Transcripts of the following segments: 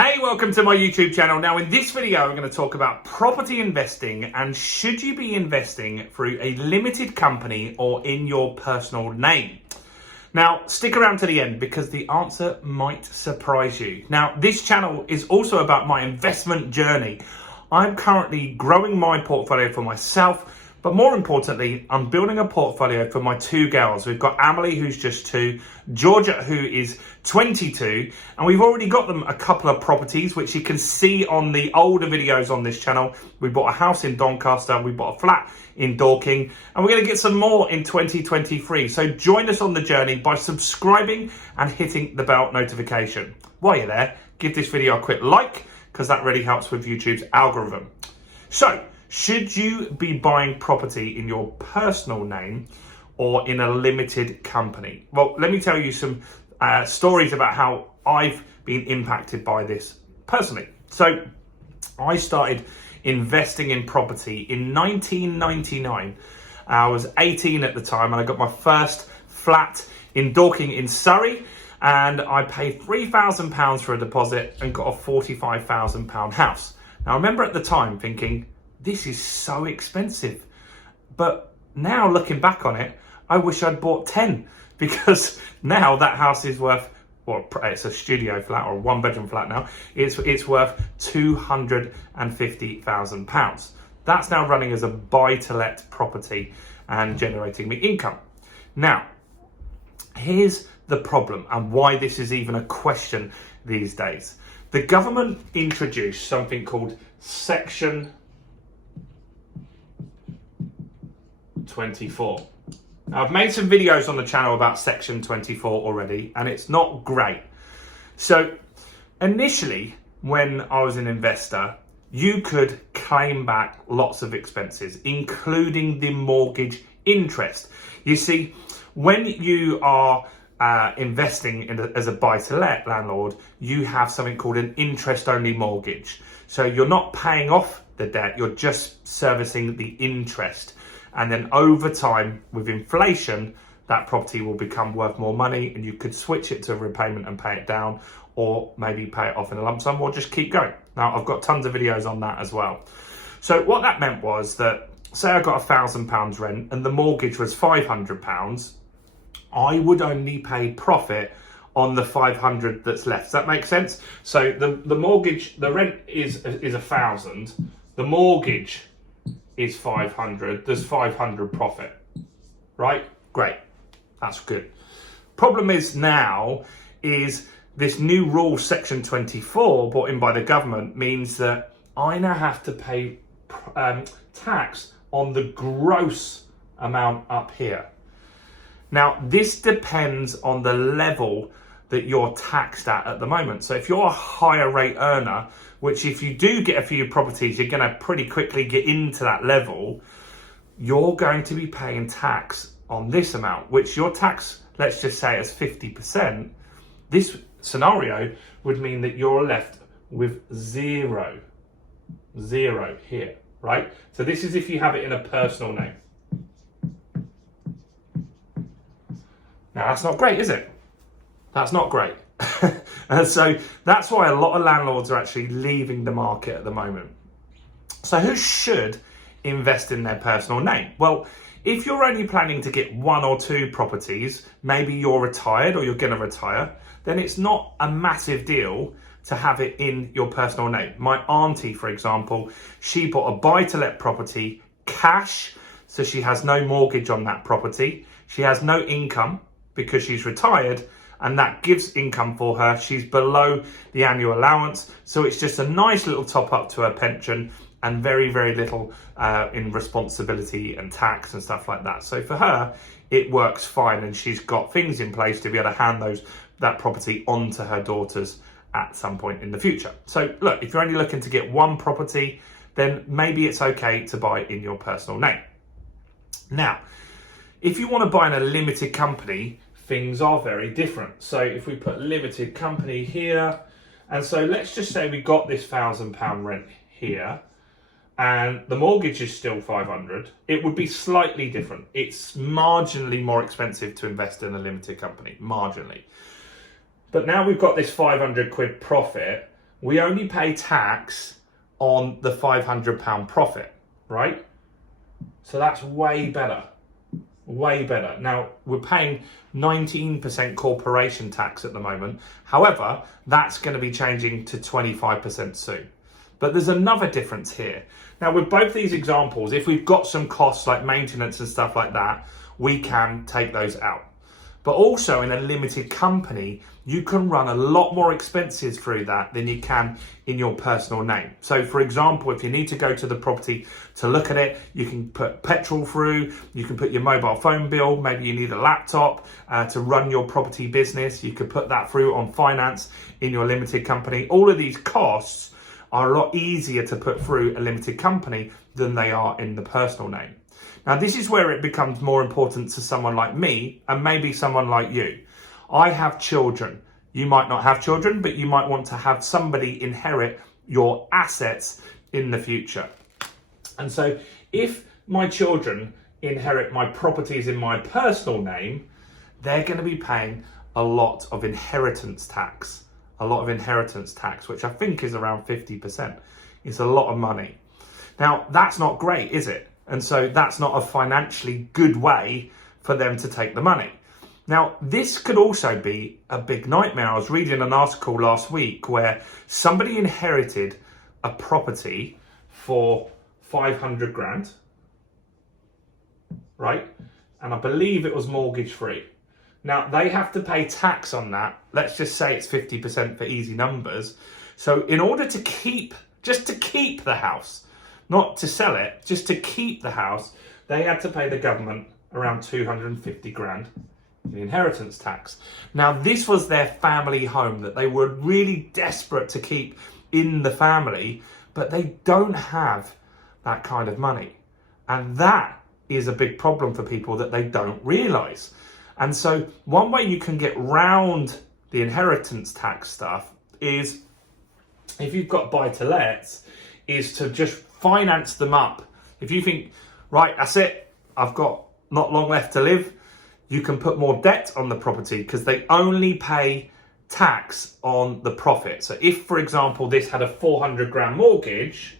Hey, welcome to my YouTube channel. Now in this video, I'm going to talk about property investing and should you be investing through a limited company or in your personal name? Now, stick around to the end because the answer might surprise you. Now, this channel is also about my investment journey. I'm currently growing my portfolio for myself, but more importantly, I'm building a portfolio for my two girls. We've got Emily, who's just 2, Georgia, who is 22, and we've already got them a couple of properties, which you can see on the older videos on this channel. We bought a house in Doncaster, we bought a flat in Dorking, and we're going to get some more in 2023. So join us on the journey by subscribing and hitting the bell notification. While you're there, give this video a quick like, because that really helps with YouTube's algorithm. So, should you be buying property in your personal name or in a limited company? Well, let me tell you some stories about how I've been impacted by this personally. So I started investing in property in 1999. I was 18 at the time and I got my first flat in Dorking in Surrey, and I paid £3,000 for a deposit and got a £45,000 house. Now I remember at the time thinking, this is so expensive. But now looking back on it, I wish I'd bought 10 because now that house is worth, well, it's a studio flat or a 1-bedroom flat now. It's worth £250,000. That's now running as a buy-to-let property and generating me income. Now, here's the problem and why this is even a question these days. The government introduced something called Section 24. Now, I've made some videos on the channel about Section 24 already, and it's not great. So initially, when I was an investor, you could claim back lots of expenses, including the mortgage interest. You see, when you are investing as a buy-to-let landlord, you have something called an interest-only mortgage. So you're not paying off the debt, you're just servicing the interest. And then over time, with inflation, that property will become worth more money and you could switch it to repayment and pay it down, or maybe pay it off in a lump sum or just keep going. Now, I've got tons of videos on that as well. So what that meant was that, say I got £1,000 rent and the mortgage was £500, I would only pay profit on the 500 that's left. Does that make sense? So the mortgage, the rent is 1,000, the mortgage is 500, there's 500 profit, right? Great, that's good. Problem is now is this new rule, Section 24, brought in by the government, means that I now have to pay tax on the gross amount up here. Now, this depends on the level that you're taxed at the moment. So if you're a higher rate earner, which if you do get a few properties, you're going to pretty quickly get into that level, you're going to be paying tax on this amount, which your tax, let's just say, is 50%. This scenario would mean that you're left with zero here, right? So this is if you have it in a personal name. Now, that's not great, is it? That's not great. And so that's why a lot of landlords are actually leaving the market at the moment. So who should invest in their personal name? Well, if you're only planning to get 1 or 2 properties, maybe you're retired or you're going to retire, then it's not a massive deal to have it in your personal name. My auntie, for example, she bought a buy-to-let property cash, so she has no mortgage on that property. She has no income because she's retired, and that gives income for her. She's below the annual allowance, so it's just a nice little top up to her pension and very, very little in responsibility and tax and stuff like that. So for her, it works fine, and she's got things in place to be able to hand that property on to her daughters at some point in the future. So look, if you're only looking to get 1 property, then maybe it's okay to buy in your personal name. Now, if you want to buy in a limited company, things are very different. So if we put limited company here, and so let's just say we got this £1,000 rent here, and the mortgage is still 500, it would be slightly different. It's marginally more expensive to invest in a limited company, marginally. But now we've got this 500 quid profit, we only pay tax on the £500 profit, right? So that's way better. Way better. Now, we're paying 19% corporation tax at the moment. However, that's going to be changing to 25% soon. But there's another difference here. Now, with both these examples, if we've got some costs like maintenance and stuff like that, we can take those out. But also in a limited company, you can run a lot more expenses through that than you can in your personal name. So for example, if you need to go to the property to look at it, you can put petrol through, you can put your mobile phone bill, maybe you need a laptop to run your property business. You could put that through on finance in your limited company. All of these costs are a lot easier to put through a limited company than they are in the personal name. Now, this is where it becomes more important to someone like me and maybe someone like you. I have children. You might not have children, but you might want to have somebody inherit your assets in the future. And so if my children inherit my properties in my personal name, they're going to be paying a lot of inheritance tax. Which I think is around 50%. It's a lot of money. Now, that's not great, is it? And so that's not a financially good way for them to take the money. Now, this could also be a big nightmare. I was reading an article last week where somebody inherited a property for 500 grand, right? And I believe it was mortgage free. Now, they have to pay tax on that. Let's just say it's 50% for easy numbers. So in order to keep the house, not to sell it, just to keep the house, they had to pay the government around 250 grand in inheritance tax. Now, this was their family home that they were really desperate to keep in the family, but they don't have that kind of money. And that is a big problem for people that they don't realise. And so one way you can get round the inheritance tax stuff is, if you've got buy-to-lets, is to just finance them up. If you think, right, that's it, I've got not long left to live, you can put more debt on the property because they only pay tax on the profit. So if, for example, this had a 400 grand mortgage,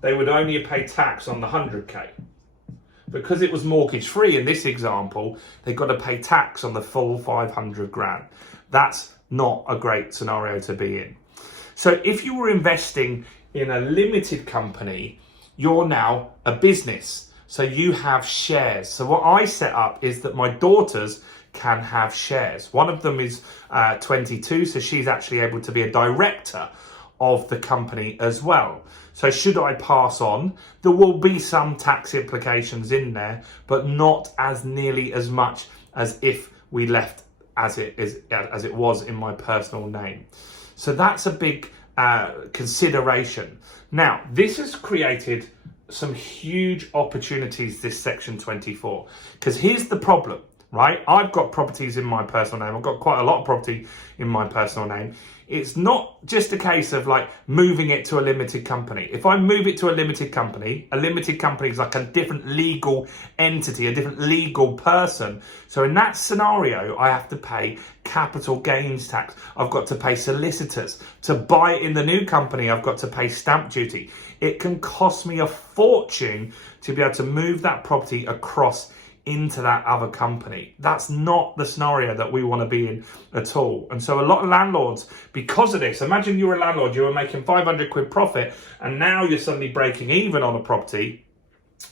they would only pay tax on the 100k. Because it was mortgage free in this example, they've got to pay tax on the full 500 grand. That's not a great scenario to be in. So if you were investing in a limited company, you're now a business. So you have shares. So what I set up is that my daughters can have shares. One of them is 22, so she's actually able to be a director of the company as well. So should I pass on, there will be some tax implications in there, but not as nearly as much as if we left as it was in my personal name. So that's a big consideration. Now, this has created some huge opportunities, this Section 24, because here's the problem, right? I've got properties in my personal name. I've got quite a lot of property in my personal name. It's not just a case of like moving it to a limited company. If I move it to a limited company is like a different legal entity, a different legal person. So in that scenario, I have to pay capital gains tax. I've got to pay solicitors. To buy it in the new company, I've got to pay stamp duty. It can cost me a fortune to be able to move that property across into that other company. That's not the scenario that we want to be in at all. And so a lot of landlords, because of this, imagine you're a landlord, you were making 500 quid profit and now you're suddenly breaking even on a property.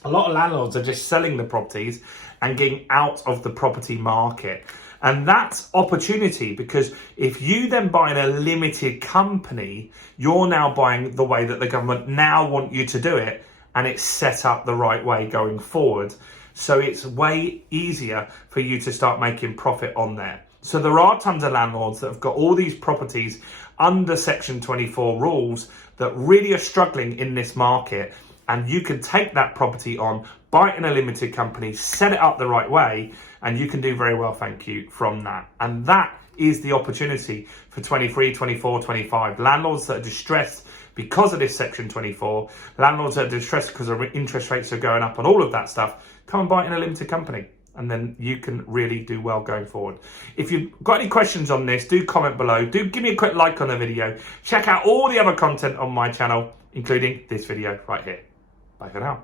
A lot of landlords are just selling the properties and getting out of the property market. And that's opportunity, because if you then buy in a limited company, you're now buying the way that the government now want you to do it, and it's set up the right way going forward. So it's way easier for you to start making profit on there. So there are tons of landlords that have got all these properties under Section 24 rules that really are struggling in this market. And you can take that property on, buy it in a limited company, set it up the right way, and you can do very well, thank you, from that. And that is the opportunity for 23, 24, 25. Landlords that are distressed because of this Section 24, landlords that are distressed because of interest rates are going up and all of that stuff, come and buy it in a limited company. and then you can really do well going forward. If you've got any questions on this, do comment below. Do give me a quick like on the video. Check out all the other content on my channel, including this video right here. Bye for now.